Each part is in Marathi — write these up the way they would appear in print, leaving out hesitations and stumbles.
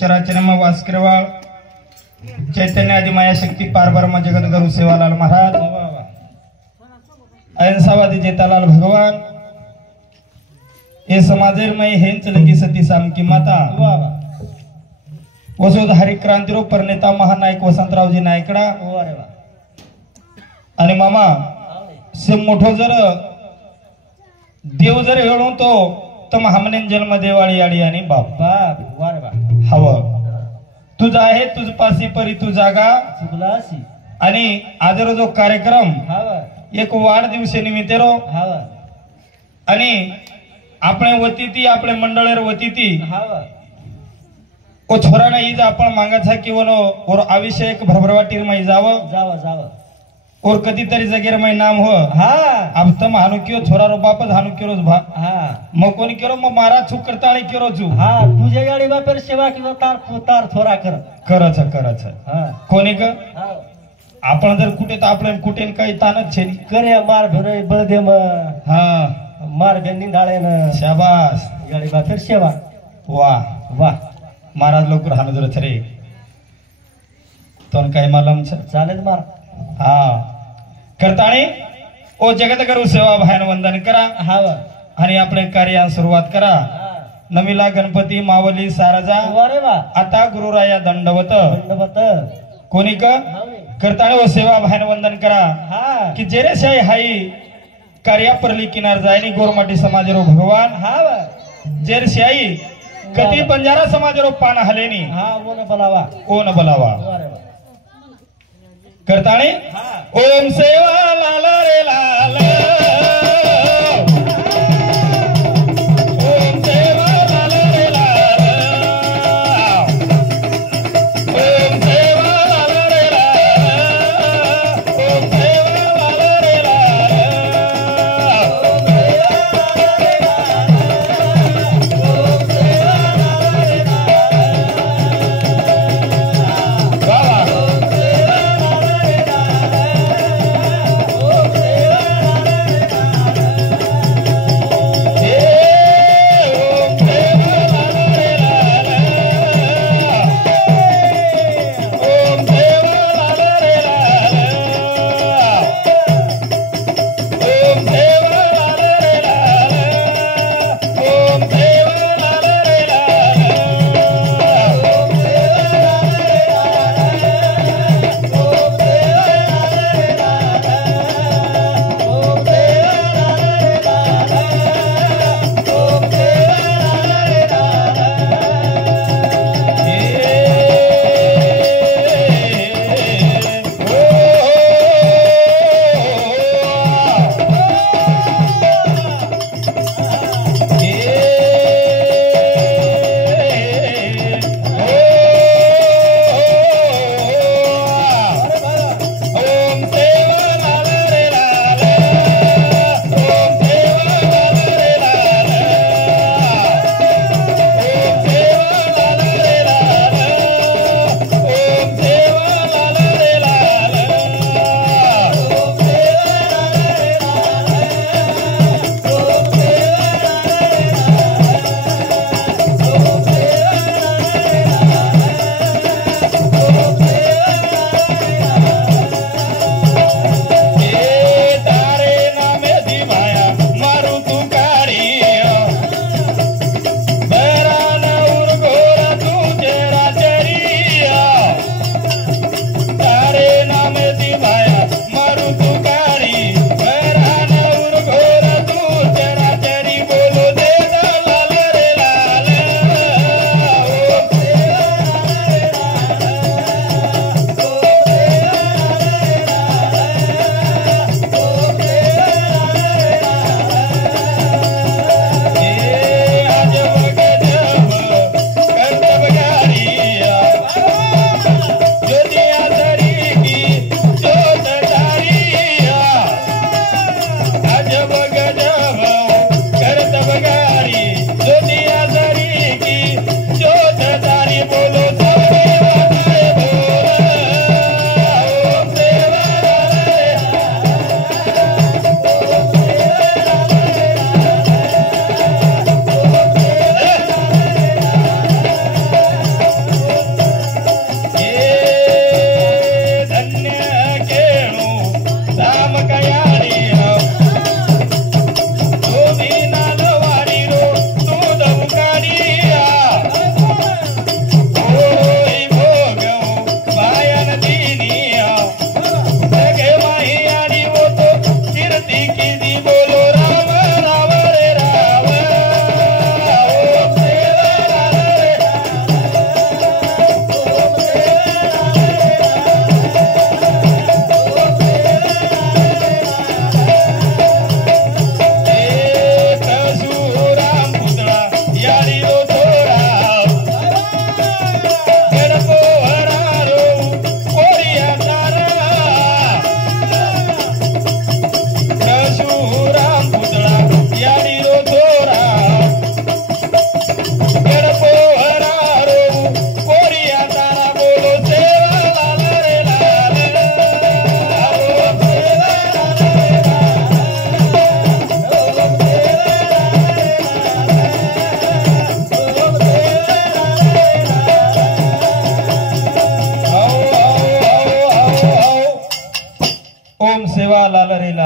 चराचरम वासकरवाळ चैतन्य आदि माया शक्ति पारब्रह्म जगत गुरु सेवालाल महाराज अहिंसावादी जेतालाल भगवान ये समाजेर मय हेंच लगी सती सामकी माता वसुधारी क्रांतिरो प्रणेता महानायक वसंतरावजी नायकडा आणि मामा से मोठो जर देव जर हेळून तो तम हमने जन्म देवाळी आडी आणि बाप्पा हवं तुझ आहे तुझ पासी परी तू जागा चुकलासी आणि आजर जो कार्यक्रम एक वाढदिवशी निमित्त रो आणि आपले वतीती आपले मंडळेर वतीती ओ छोराना इज आपण मागाचा किंवा और अभिषेक भरभरवाटीर मै जाव और कधीतरी जगेर मै नाम हो अब तम हानु कियो छोरा रो बापच हानु किरो भा मग कोणी केरो मग महाराज छू करताळी केरो छू तुझे गाडी बापर सेवा किंवा तार थोरा करच कोणी क आपण जर कुठे तर आपल्याला कुठे काही तानच छे करे मार भरे बळदे मार बेंदी डाळे न शाबास गाडी बापर सेवा वाह महाराज लवकर हानु जर छरे तोन काय मालम चालेल मार करताणी ओ जगत गुरु सेवा भायन वंदन करा आणि आपले कार्या सुरुवात करा नमिला गणपती मावली सारजा आता गुरुराया दंडवत कोणी क करताणी ओ सेवा भायन वंदन करा की जेरे शाही हाई कार्या परली किनार जायनी गोरमाटी समाज रो भगवान जेर शाही कधी बंजारा समाज रो पान हलेनी ओ न बलावा करताणी ओम सेवा लाल रे लाल ओम सेवा लाल रे लाल ओम सेवा लाल रे लाल ओम सेवा लाल रे लाल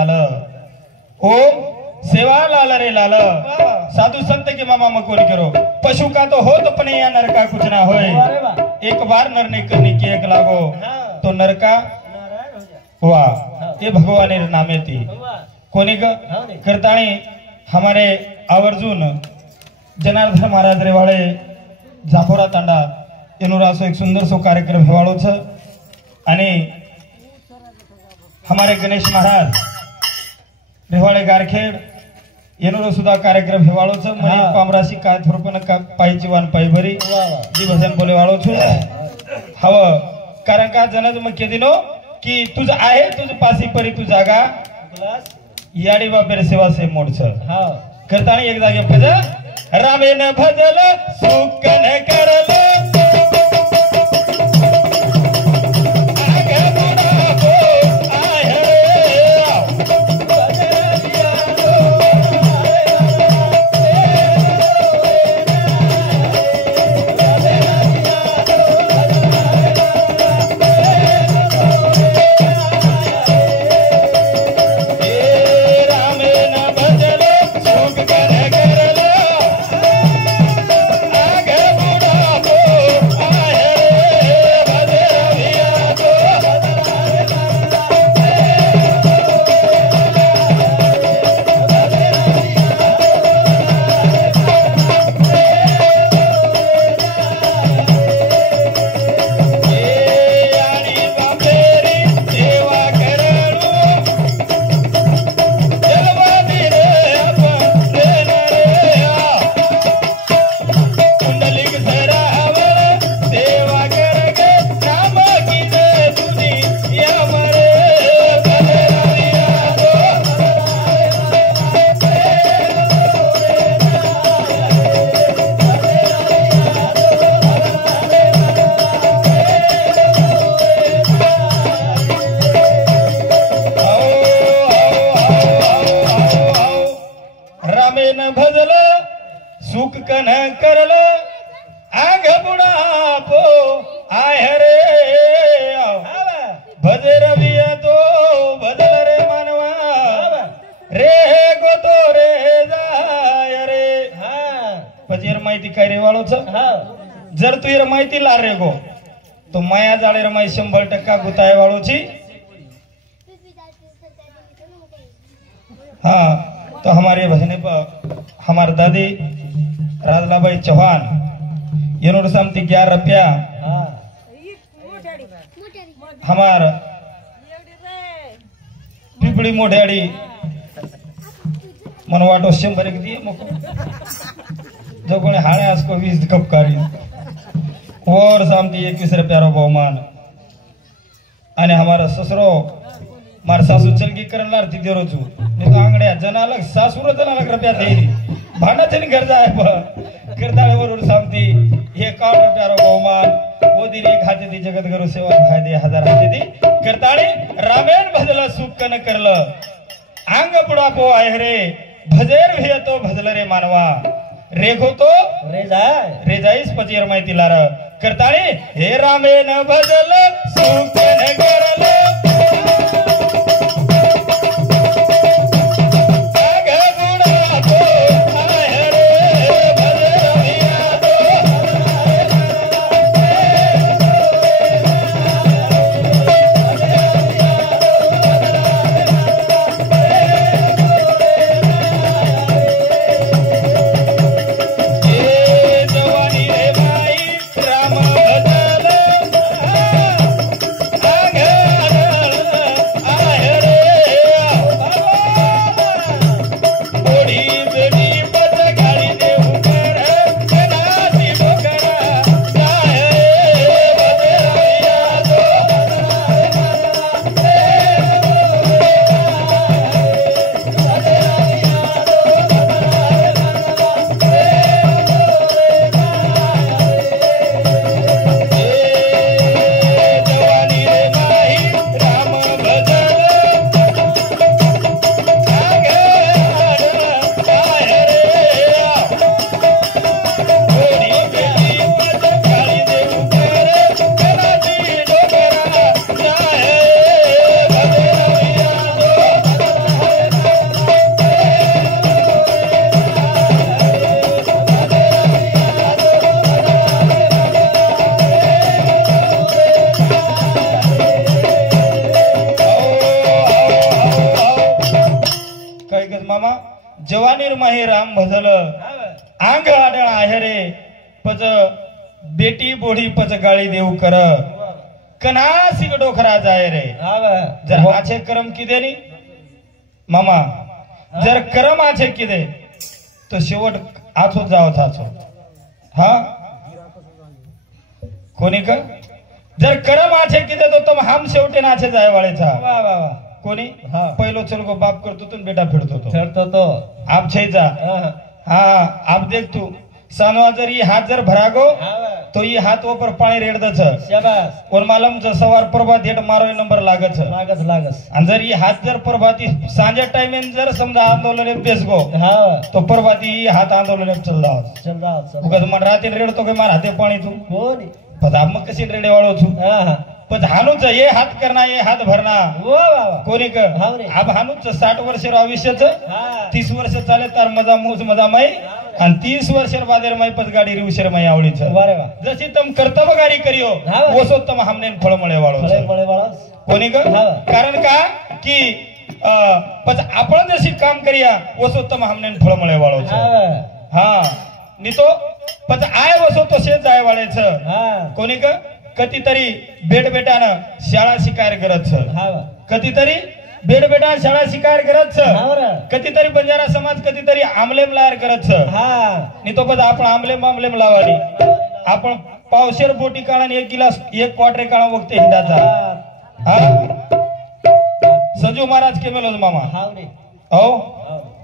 लाल ओम सेवा लाल रे लाल साधु संत के मामा मकोरी करो पशु का तो हो तो अपने या नर का कुछ ना होए एक बार नर ने करने की एक लागो तो नर का वाह ये भगवान नामे थी कोणी करताणी हमारे आवर्जून जनार्दन महाराज रेवाड़े जाफोरा तांडा एनुरासो एक सुंदर सो कार्यक्रम हेवाड़ो छ आणि हमारे गणेश महाराज रेवाड़े गारखेड एनुरो सुद्धा कार्यक्रम हेवाड़ो छ मनी पामराशी काय थोरपन पायची वान पायभरी जी भजन बोले वाळो छु हव कारण का जनज मग केदिनो की तुझ आहे तुझ पासी परी तू जागा याडी बापेर सेवा से मोड छ हां करताणी एक जागे भज रामेन भजल सुकन करल आगे बुढ़ा को आए जर तू ये माहिती लार रे गो तो माया जाळे रमाई 100% गुताय वाळो छी हाँ तो हमारे भजने पर हमारे दादी राजलाबाई चौहान ये नोट समती 11 रुपया हमार पिपड़ी मोढ्याडी मन वाटो 100 एक दिए मोको जो कोणी हाणे आसको 20 कप कारी और सामती 21 रुपया बहुमान आणि हमारा ससरो मार सासू चलगी करन लारती देरो छु ने तो आंगड्या जनालक सासूर जनालक रुपया देरी भांडा चली घर जाय करताळे वरून सामती 51 रुपया बहुमान वो दिरी खाते दी जगत गुरु सेवा फायदे 1000 हाते दी करताळे रामेन भजला सुख कन करल अंग पुडा पो आहे रे भजेर भी तो भजल रे मानवा रेखो तो रे जाईस पचीर माहिती लार करताळे हे रामेन भजल सुख कन करल आगे भजल अंग आढळ आहे रे पज बेटी बोडी पच गाळी देऊ कर कनासिक डोखरा जाय रे जर आचे करम किदे नी मामा जर करम आचे किदे तो शेवट आथो जाव थाचो हा कोणी का जर करम आचे किदे तो तुम हम शेवटे नाचे जाय वाळेचा वा वा वा कोणी हा. पहिलो चल गो बाप करतो तो बेटा फिरतो तो खेळतो तो आप छेजा हा आप देख तू सानवा जर ये हाथ जर भरागो तो ये हाथ ऊपर पाणी रेडदच शाबास और मालम ज सवार प्रभात हेट मारो नंबर लागच लागस लागस आणि जर ये हाथ जर प्रभाती सांजे टाइमेन जर समजा आंदोलन बेस गो हा तो प्रभाती हाथ आंदोलन चल जाओ चल जाओ उगाच मन रात्री रेडतो के मार हाते पाणी तू कोणी पण आप मग कशी रेडे वाळो छू हा पण हानूच ये हात करना ये हात भरना वा वा वा कोणी क हाव रे. अब हानूच 60 वर्ष आयुष्याच हा 30 वर्ष चाले तर मजा मोज मजा माई आणि 30 वर्ष बादेर माई पद गाडी रिवशर माई आवडीच वा रे वा जशी तम कर्तव्य गाडी करियो हा. ओसो तम हमने फळ मळे वाळो फळे फळे वाळस कोणी क हा. कारण का की पच आपण जशी काम करिया ओसो तम हमने फळ मळे वाळो हा हा नि तो पच आय वसो तो शे जाय वाळेच हा कोणी का कधीतरी बेट बेटानं शाळा शिकार करत हा कधीतरी बेट बेटा शाळा शिकार करत हा रे. कधीतरी बंजारा समाज कधीतरी आमलेम लार करत हा नि तो बद आपण आमलेम लावाली आपण पावशेर बोटी काढा एक गिलास एक क्वार्टर काढा बघते हिंडाचा हा संजू महाराज केमेलो मामा हाव रे हो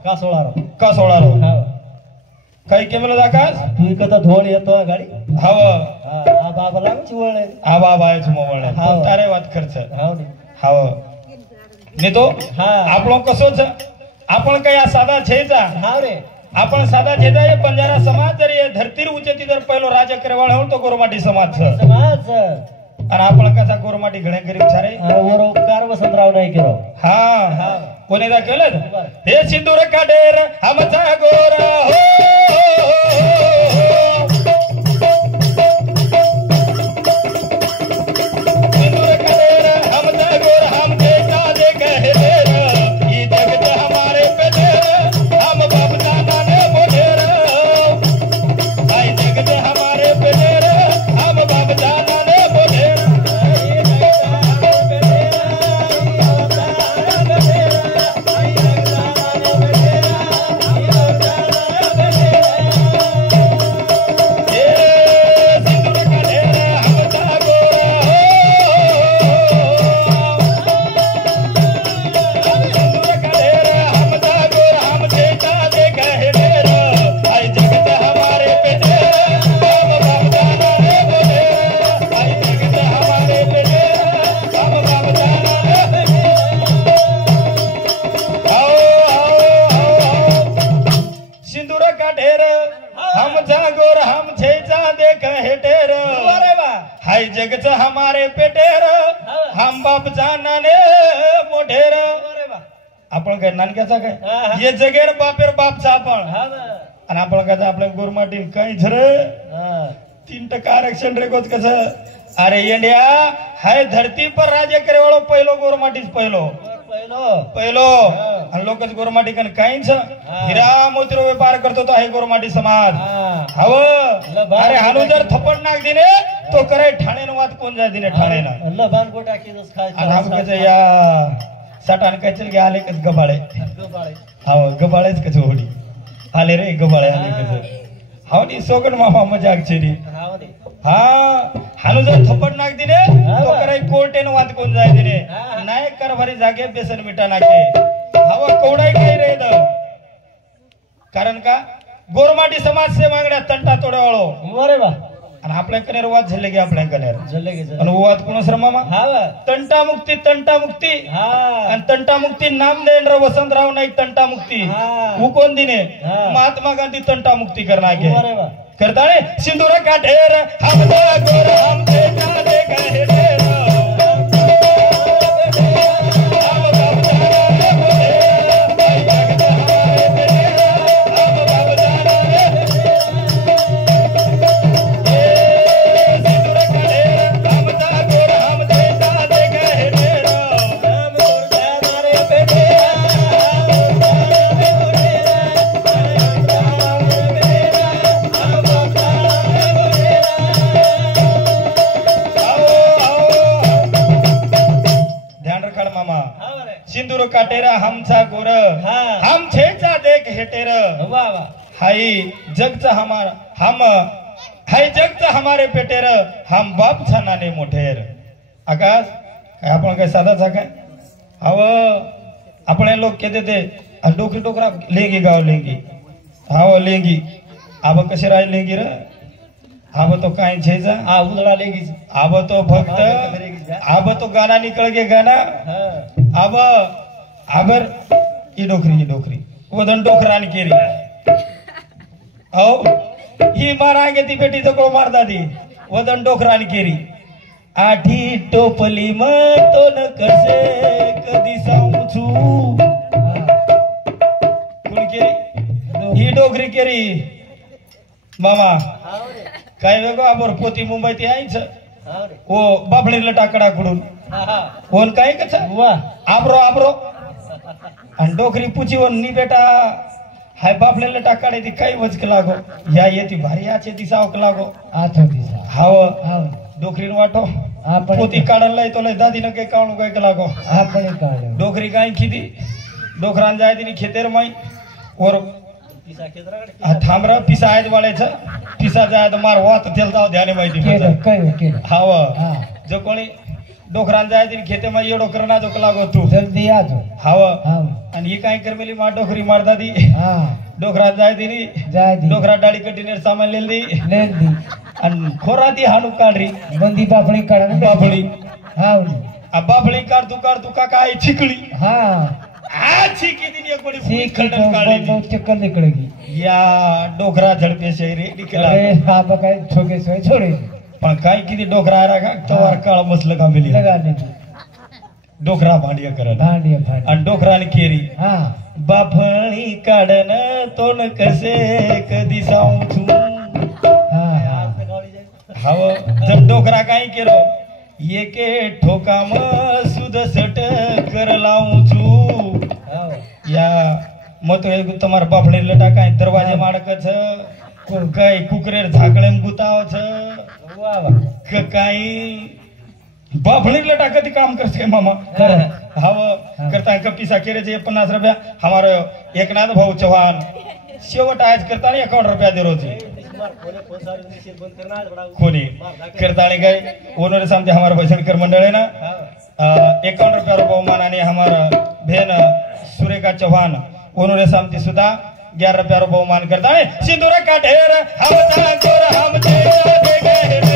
का सोळारो का सोळारो हाव काही केमेलो दाकास तू इकडं धोळ येतो गाडी हव हा बाबा लागूच वळले आबा बायच मोवळ हाव. तारे वात खर्च हाव रे हाव नि तो हा આપણો કસો છે आपण काही साधा छेचा हाव रे आपण साधा छेचा हे बंजारा समाज जर हे धरतीर उचेती जर पहिलो राजा करवाळ हो तो गोरमाटी समाज छ समाज आणि आपण कसा गोरमाटी घणे गरीब छारे वर उपकार वसंतराव नाही केलो हा कोणी दा केलं हे सिंदूर काढेर आमचा गोरा हो सिंदूर काढेर आमचा गोरा हम देखा देख हे ये जगत हमारे पे हम बाप दादा ने बोलेर भाई जगत हमारे पे हम बाप दादा ने बोलेर जगच हमारे पेटेर हम बाप जानाने मोठेर आपण काय नानक्याचा काय हे जगेर बापेर बापचा आपण आणि आपण काय आपल्या गोरमाटी काही झर 3% आरक्षण रे गोच कस अरे इंडिया हाय धरती पर राज्य करे वाळो पहिलो गोरमाटीच पहिलो पहिलो आणि लोकच गोरमाटी कन काहीच हिरा मोतीरो व्यापार करतो तो आहे गोरमाटी समाज हव अरे हानू जर थप्पड नाक दिने तो करे ठाणे वाद कोण जाय दिने ठाणे ना लबान गोटा किदस खाय आणि हम कस या सटान कचल गे आले कस गबाळे हाव गबाळेच कस होडी आले रे गबाळे आले कस हावनी सोगन मामा मजाक छेरी हा हानू जर थप्पड नाक दिने तो करे कोर्टेन वाद कोण जाय दिने नाही कारभारी जागे बेसन मिठा नाके हवा कोडाई काय रे द कारण का गोरमाटी समाज से मागण्या तंटा तोडवाळो अरे वा आणि आपल्या कनेर वाद झाले की आपल्या कनेर जल्ले गे आणि वाद कोण सर मामा हा तंटा मुक्ती हा आणि तंटा मुक्ती नाम देंद्र वसंतराव नाईक तंटा मुक्ती वो कोण दिने महात्मा गांधी तंटा मुक्ती करना के अरे वा करताळे सिंदूर का ढेर हम गोर हम देखा देख हे ढेर सिंदूर काटेरा हमचा गोर हम छेचा देख हेटेर वा वा हाई जगचा हमारा हम हाय जगचा हमारे पेटेर हम बाप छानाने मोठेर आकाश काय आपण काय साधाचा काय अव आपण लोक कहते थे डोकरी डोकरा लेंगी गाव लेंगी हाव लेंगी आब कसे राह लेंगी र आब तो काय छेजा आ उदळा लेगी आब तो फक्त आब तो गाना निकल गे गाना आब आबर ही डोकरी वदन डोकरान केरी हो ही मारांगे ती बेटी तो को मारदा दी वदन डोकरान केरी आठी टोपली तो न कसे कधी सांगू कोण केरी ही डोकरी केरी मामा काय वेगळं आबर पोती मुंबई ते आईच ओ बाफळीला टाकडाकडून कोण काय कसा वा आबरो आणि डोकरी पुची वन नी बेटा हाय बाफळीला टाकाडे ती काही वचक लागो या येती भारी आचे ती सावक लागो आठो दिसा हाव हाव डोकरीन वाटो आपण पोती काढायला लय तो लय दादीनं काही काढून काय लागो आपण काढ डोकरी काय किती डोकरान जाय तिने खेतेर माई और थांबरा पिसा आहेत वाळायचं पिसा जाय मार वात तेल जाऊ ध्याने माहिती केलं हाव हा जो कोणी डोकरान जाय तिने खेते माई एवढं करणा जो लागो तू जल्दी या तो हाव हाव आणि ही काय करमेली मा डोकरी मार दादी हा डोकरात जाय तिने जाय दी डोकरा डाळी कटीनेर सामान लेली लेन दी आणि खोरा ती हाणू काढरी बंदी बापडी काढा ना बाफळी हाव बाफळी काढ तू का काय चिकली हा आज चिकी दिनी एक बडी सीख खंडन काढली तो चक्कर निकळगी या डोकरा झडपे शहरी निकला अरे हा बघाय छोके सोय छोडे पण काय किती डोकरा आला का तवार काळ मसलं का मिली लगाने डोकरा भांडिया करत भांडी भांडी आणि डोकराने केरी हा बाफळी काढन तोन कसे कधी सांगू हा हा हाव जर डोकरा काय केलो एके ठोकाम सुदसट कर लावू हाव या मग तो तुम्हार बाफळीला टाकाय दरवाजे माडकच काय कुकरेर झाकळेम गुतावच वा वा काही बाफळीला टाकत काम करते मामा कर हाव करता पिसा केरेचे 50 रुपया हमारे एकनाथ भाऊ चौहान शेवट आज करता 51 रुपया दे रोज कोणी करता काय ओनर सामते हमारा भजन कर मंडळ है ना 51 रुपया बहुमान आणि हमारा बहन सुरेखा चौहान ओनर सामते सुद्धा 11 रुपया बहुमान करता है सिंदूर का ढेर हम गोर हम तेरा दे गए ढेर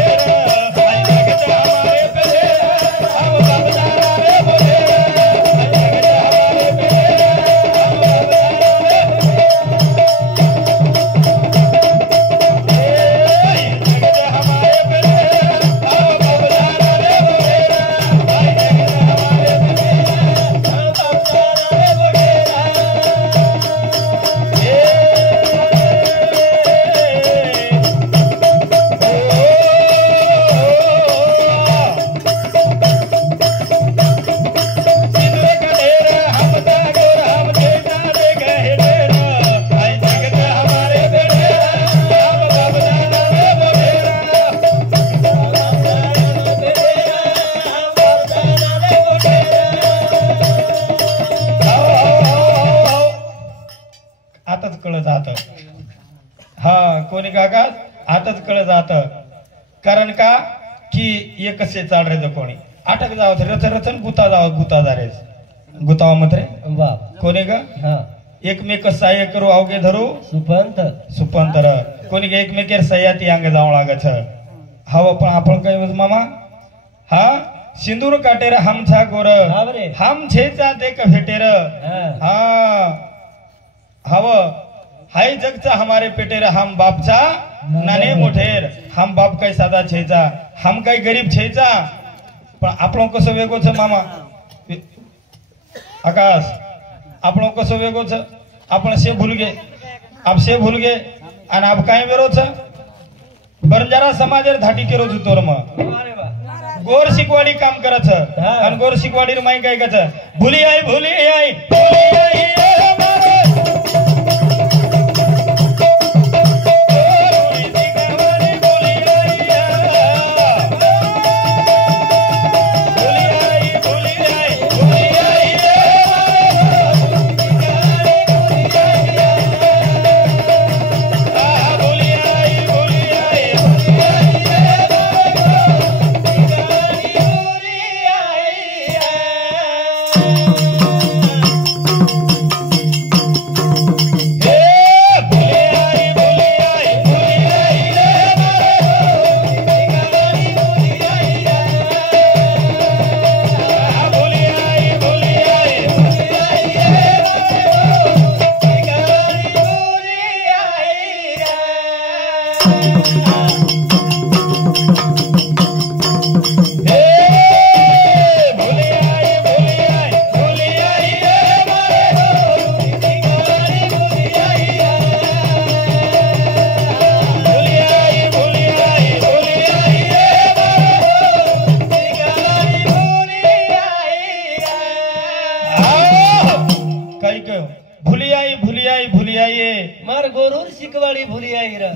आई जगत हमारे पे हम बाबा रे बोले आताच कळ जात हा कोणी काका आताच कळ जात कारण का की एक कसे चाल रे कोणी आटक जावत रच रचन गुता जा रे गुतावा मत रे वा कोणी का हा एकमेक सहाय्य करू अवघे धरू सुपंत सुपंतर कोणी का एकमेकेर सह्याती अंग जावं लागत हव पण आपण काय मामा हा सिंदूर काटेर हमछा गोर हा बरे हम छेचा देख भेटेर हा हव हाय जगचा हमारे पेटेर हम बापचा नाने मोठेर हम बाप काय साधा छेचा हम काय गरीब छेचा पण आपण कसं वेगोच मामा आकाश आपण कसं वेगोच आपण से भूल गे आप से भूल गे आणि आप काय वेरोच बंजारा समाजेर धाटी केरो तोर मग गोर शिकवाडी काम करत आणि गोर शिकवाडी माई काय कच भूली आई भूली आई भूली आई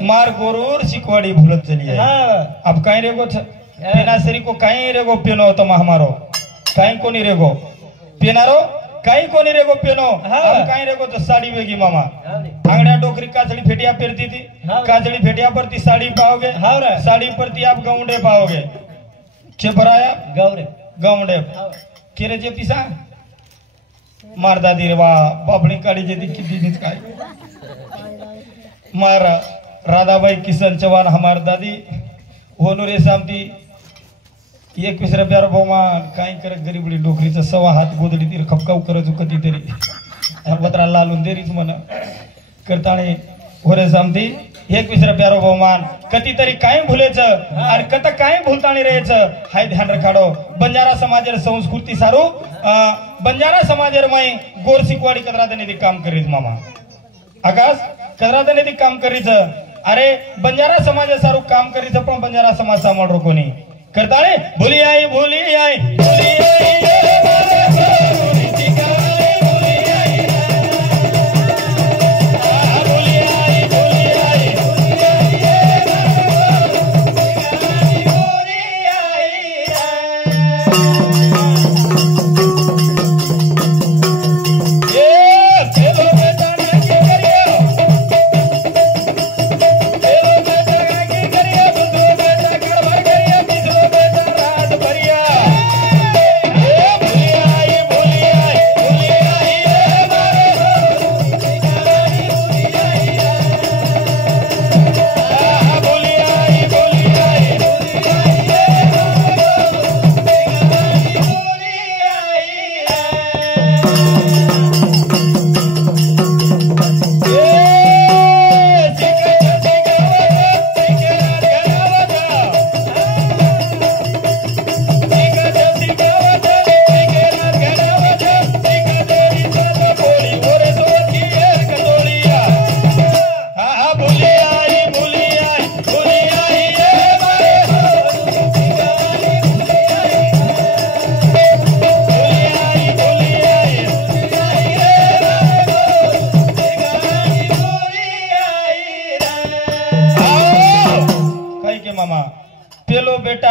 मार गोरूर शिकवाड़ी भूलत चली है अब कहीं रेगो पेनासरी को कहीं रेगो पेनो तो हमारो कहीं को नहीं रेगो पेनारो कहीं को नहीं रेगो पेनो अब कहीं रेगो तो साड़ी बेगी मामा आंगड़ा डोकरी काचड़ी फेटिया पेरती थी काचड़ी फेटिया परती साड़ी पाओगे साड़ी परती आप गौंडे पाओगे चेपराया गौरे गौंडे केरे जे पिसा मार दादी रे वाह बापणी काढी जे किती दिस काय मार राधाबाई किशन चव्हाण हमार दादी होनो रे सामती 21 रुपया बोमा काय कर गरीबडी डोकरीचा सवा हात गोदडी ती खपकाव करत कधीतरी पत्रा लालून देरीच म्हण करताणे होरे सामती 21 रुपया बोमान कधीतरी काय भुलेच आणि कत काय भूलताणी रेच हाय ध्यान रखाडो बंजारा समाजेर संस्कृती सारू बंजारा समाजेर माई गोर शिकवाडी कदरा देने काम करीत मामा आकाश कदरा देने काम करीच अरे बंजारा समाज सारू काम करीच पण बंजारा समाज सांभाळ रो कोणी करताळे भूली आई भूली आई भूली आई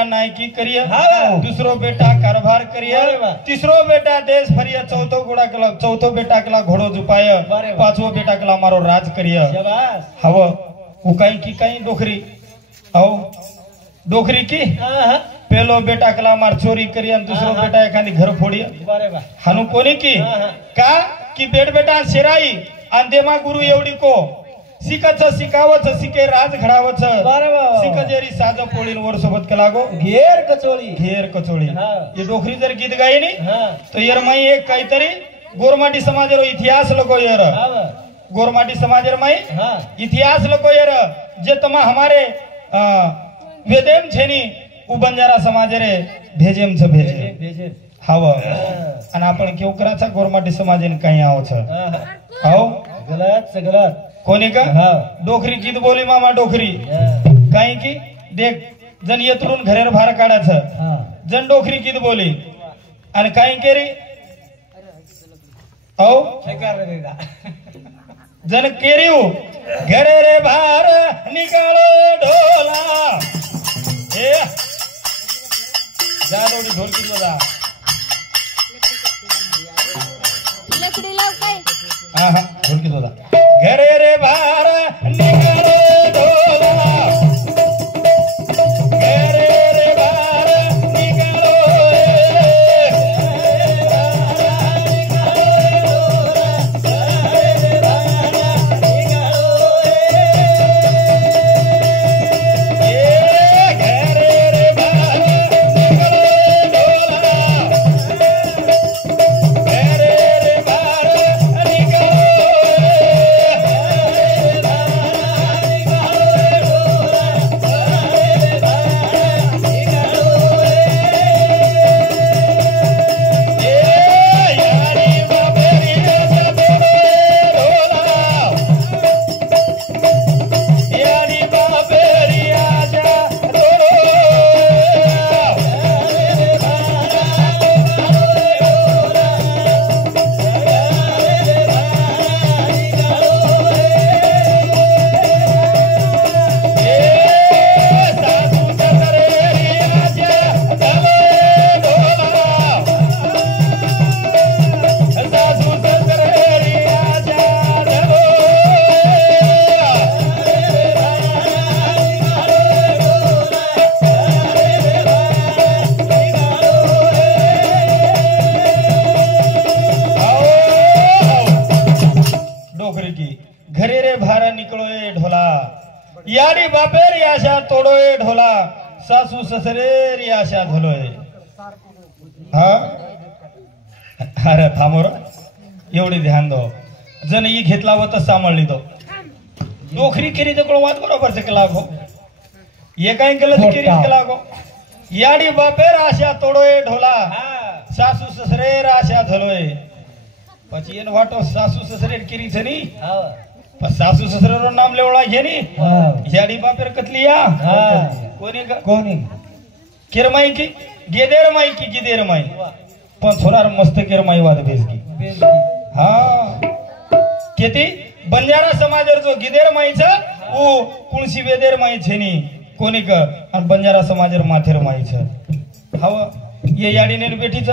नायकी करिए दूसरो बेटा कारभार करिए तीसरो बेटा देश फरिए चौथो बेटा कला घोड़ो जुपाय पांचवो बेटा कला मारो राज करिए हव उकाई की कई डोखरी आओ डोखरी की पेलो बेटा कला मार चोरी करिए दूसरो बेटा एखादी घर फोड़िए हानु कोणी की का की बेटा शेराई अंदेमा गुरु एवढी को शिकच शिकावच शिके राज घडावच शिकजेरी साज पोळीन वर सोबत लागो घेर कचोळी ये डोखरी जर गीत गायनी तो यार माई एक काहीतरी गोरमाटी समाजेरो इतिहास लगो यार गोरमाटी समाजेर माई इतिहास लगो यार जे तमा हमारे वेदेम छेनी उ बंजारा समाजेरे भेजेम छ भेजे हाव आणि आपण केव कराचा गोरमाटी समाजेन काही आव छ हाव गलत कोणी का डोखरी गीत बोली मामा डोखरी काही की देख जन येतरून घरेर भार काढायचं जन डोखरी गीत बोली आणि काही केरी औ जन केरी घरे रे भार निकालो ढोला ए जा रोडी ढोलकी बजा लकडी लाव काय हा ढोलकी बजा घरे रे भार निकालो ढोला घरे रे भार निकालो घरे रे भार निकालो ढोला याडी बापेर याशा तोडोय ढोला सासू ससरे याशा झोलोय हा अरे थांबो रे एवढी ध्यान दो जण ही घेतला व तर सांभाळली दो नोकरी केली तर कोण वाद बरोबर केला गो ये काय केलं तर केली केला गो याडी बापेर आशा तोडोय ढोला सासू ससरे आशा झलोय પછી એનો વાટો સાસુ સસરે કેરી છે ની પણ સાસુ સસરેનો નામ લેવડા છે ની યાડી બાપેર કતલિયા કોની કેરમાઈ की गेदेरमाई की गिदेरमाई पण थोरार मस्त केरमाई वाद बेसकी हा केती बंजारा समाजर जो गिदेरमाई छ उ कुणसी वेदेरमाई छे नी कोणी क आणि बंजारा समाजर माथेरमाई छ हाव ये याडी ने बेठी छ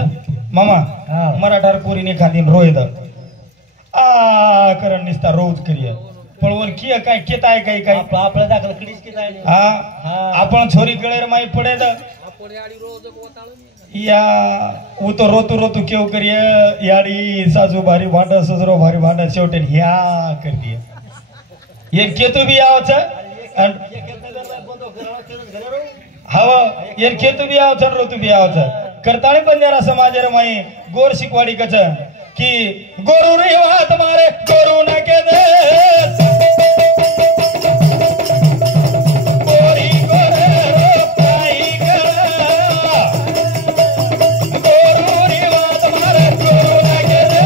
मामा मराठार कोरीने खादीन रोयद आ करण निस्ता रोज करिय पण वर किय काय केताय काय काय आपला दाखल कडीच केताय हा आपण छोरी गळेर माई पडेद या वो तो रोतू रोतू केव करिय याडी सासू भारी भांडा ससरो भारी भांडा शेवटे ह्या कर दिय ये केतू भी आव छ हवा ये केतू भी आव छ रोतू भी आव छ करताळे बंजारा समाजर माई गोर शिकवाडी कच की गोरू रे वात मारे गोरू ना के दे गोरी गोरे रो पाई गला गोरू रे वात मारे गोरू ना के दे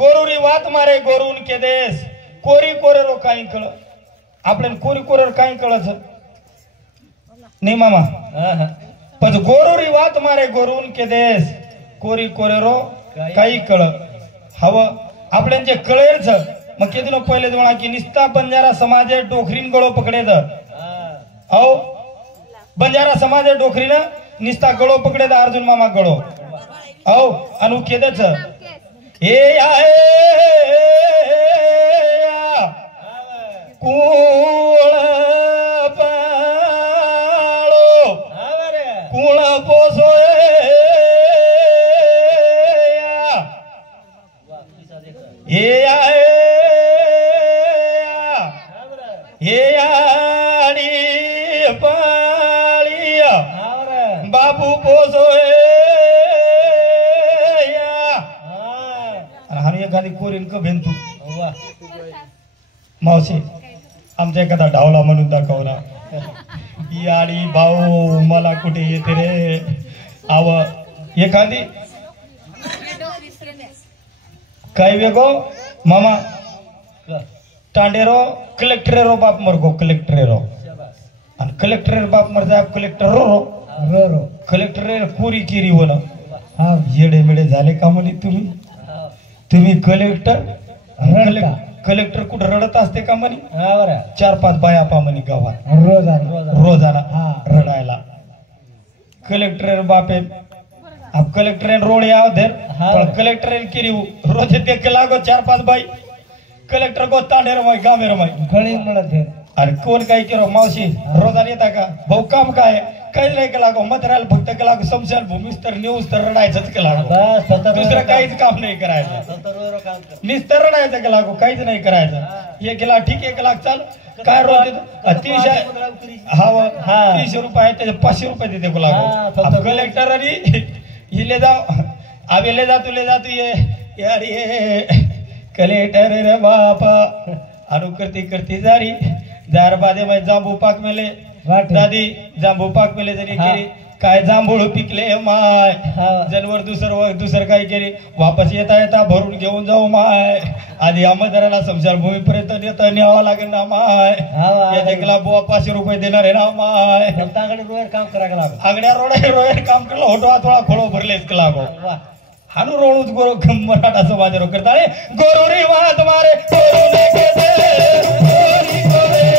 गोरुरी वात मारे गोरून के देश कोरी कोरेरो काही कळ आपल्याला कोरी कोरेर काही कळच नाही मामा पण गोरुरी वात मारे गोरून के देश कोरी कोरेरो काही कळ हवं आपल्याला जे कळेल छ मग केदिनो पहिले म्हणा की निस्ता बंजारा समाजे डोखरीन गळो पकडेद हो बंजारा समाजे डोखरीन निस्ता गळो पकडेद अर्जुन मामा गळो हो अनु केदच हे आए कुळ पाळो कुळ पोसोय हे आए हे आडी पाळिया बाबू पोसोय एखादी कोरीन क भेंतू मावशी आमच्या एखादा डावला म्हणून दाखवला याडी भाऊ मला कुठे येते रे आव एखादी काय वेगो मामा टांडेरो कलेक्टरेरो बाप मरगो कलेक्टरेरो आणि कलेक्टरेर बाप मर जाय कलेक्टर रो कलेक्टरेर कोरी किरी वन हा येडे मेडे झाले का म्हणे तुम्ही कलेक्टर कुठं रडत असते का म्हणे 4-5 बाया पा म्हणे गावात रोजाना रडायला कलेक्टर बापे अब कलेक्टर रोड याव धर पण कलेक्टर किरी रोज देख लागो 4-5 बाई कलेक्टर को तांडेर माई गामेर माई गळी म्हणत अरे कोण काय केरो मावशी रोजान येता का भाऊ काम काय काही नाही केला गो मतराल फक्त केला गो समशान भूमीस तर नेऊस तर रडायचंच केला दुसरं काहीच काम नाही करायचं निस्तर रडायचं केला गो काहीच नाही करायचं एक केला ठीक 1 लाख चाल काय रोज 30 रुपये त्याचे 500 रुपये देते को लागो कलेक्टर आणि हिले जाओ आवेले जा तुले जा तू ये यार ये कलेक्टर रे बापा अनु करती जारी जार बादे में जांबू पाक मेले दादी जांबू पाक मेले जरी केली काय जांभूळ पिकले माय जनवर दुसर काय केली वापस येता भरून घेऊन जाऊ माय आधी आमदाराला समशान भूमीपर्यंत न्यावं लागेल ना माय याच्याला बुवा 500 रुपये देणार आहे ना माय रोड काम करायला लागलं आगड्या रोड काम केलं होतो थोडा खोळो भरलेच लागो हानू रोणूच गोरो मराठा समाजरो करता रे गोरू रे वात मारे गोरू ने के दे गोरी गोरे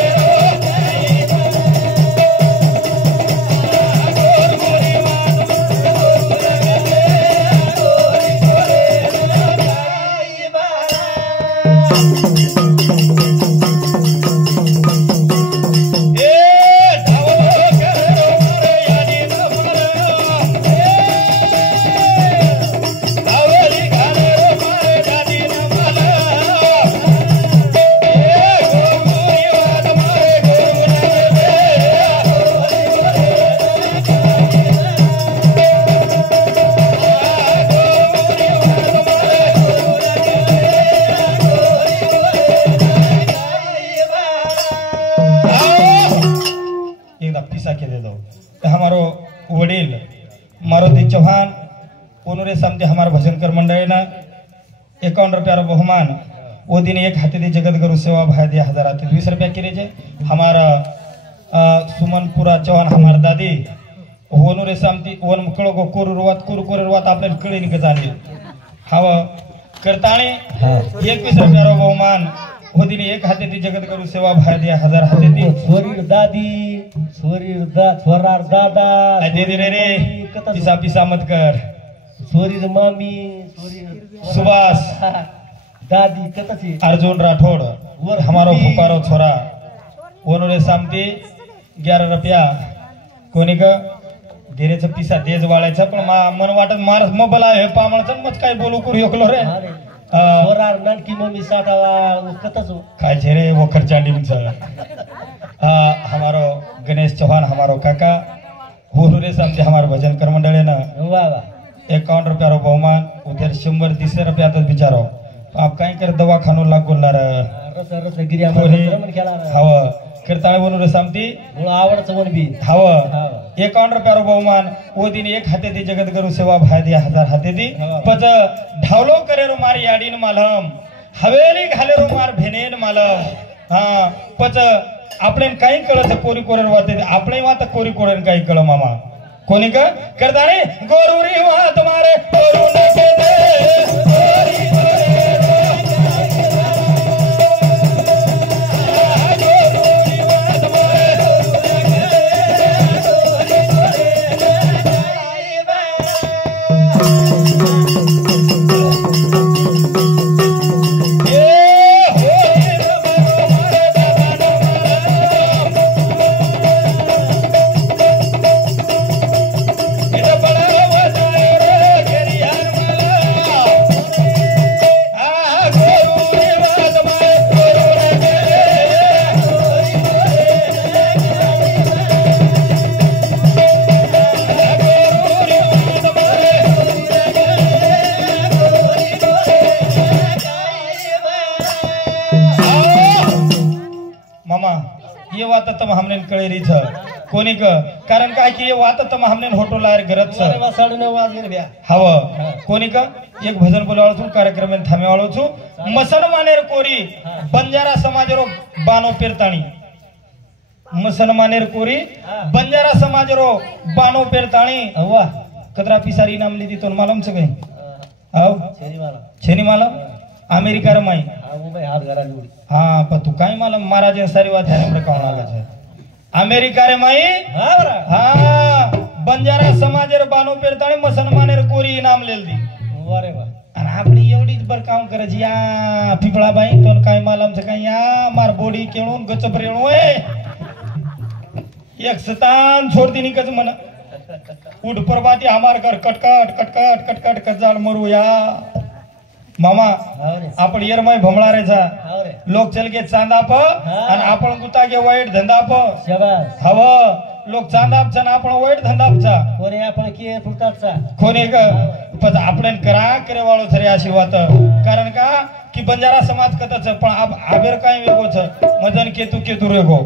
पिसा के दे दो तो हमारो वडील मारुति चौहान ओनुरे समते हमारा भजनकर मंडळी ना 51 रुपया बहुमान वो दिन एक हाथे दे जगत गुरु सेवा भाई दिया 1000 हाथे 20 रुपया के जे हमारा सुमनपुरा चौहान हमार दादी ओनुरे समती ओन मुकळो को कुरुरुवात आपल्याला कळे निघ जाणे हाव करताणे 21 रुपया बहुमान वो दिन एक हाथे दी जगत गुरु सेवा भाई दिया 1000 हाथे दी छोरीर दादी छोरार दादा दे दे रे पिसा पिसा मत कर छोरीर मामी छोरीर सुभाष दादी कतची अर्जुन राठौड़ हमारो फुकारो छोरा ओनुरे सामती 11 रुपया कोणी का धीरेच पिसा देज वाळायचा पण मन वाटत मार मोबाईल आहे पामळचं मत काय बोलू करू योकलो रे छोरार नानकी मम्मी साठावा कतच काय छे रे वो खर्चांडी हमारो गणेश चौहान हमारो काका ओनुरे सामती हमारो भजन कर मंडळ ना वाह 51 रुपया बहुमान उधर 100 रुपया तो बिचारो आप काय कर दवाखानो लाग बोलणार रस गिर्या मन केला हव करताळे ओनुरे सामती मला आवडचं वन बी हव 51 रुपया बहुमान वो दिन एक हाथे दी जगत गुरु सेवा भाई दिया 1000 हाथे दी पच ढावलो करे रो मारी याडीन मालम हवेली घाले रो मार भेनेन मालम हा पच आपले काही कळत कोरी कोरेर वाते आपले वात कोरी कोरेर काही कळ मामा कोणी का करताळे गोरुरी वात मारे गोरु ने के दे गोरी ये वात तम हमने कळे रीछ कोणी क कारण काय की ये वात तम हमने होटो लायर गरज छ 9:30 वाजले ब्या हव कोणी क एक भजन बोलावळ छु कार्यक्रम में थामेवाळो छु मुसलमानेर कोरी बंजारा समाजरो बानो पेरताणी मुसलमानेर कोरी बंजारा समाजरो बानो पेरताणी वाह कतरा पिसारी नाम लीधी तो मालूम छ गई हाव छेनी मालूम अमेरिका रमाई हाथ घरा लुडी हाँ पर तू काई मालूम महाराज सारी बात है हमरे कौन आगे है अमेरिका रे माई हाँ बंजारा समाजेर बानो पेरताणी मुसलमानेर कोरी इनाम लेल दी वारे वाह आणि आपली एवढीच बर काम करज या पिपळा बाई तो काय मालूम छ काय या मार बोडी केळून गचप रेणू एक सतान छोड़ दी निकज मन उठ परबाती हमार घर कटकट कटकट कटकट कजाल मरू या मामा आपण येरमाय भमळा रेचा लोक चल के चांदा प आणि आपण गुता के वाईट धंदा प शाबास हव लोक चांदा प आपण वाईट धंदा प कोणी आपण के फुटताचा कोणी क पण आपण करा करे वाळो थरे अशी वात कारण का की बंजारा समाज कतच पण आबेर काय वेगोच मजन केतू रे गो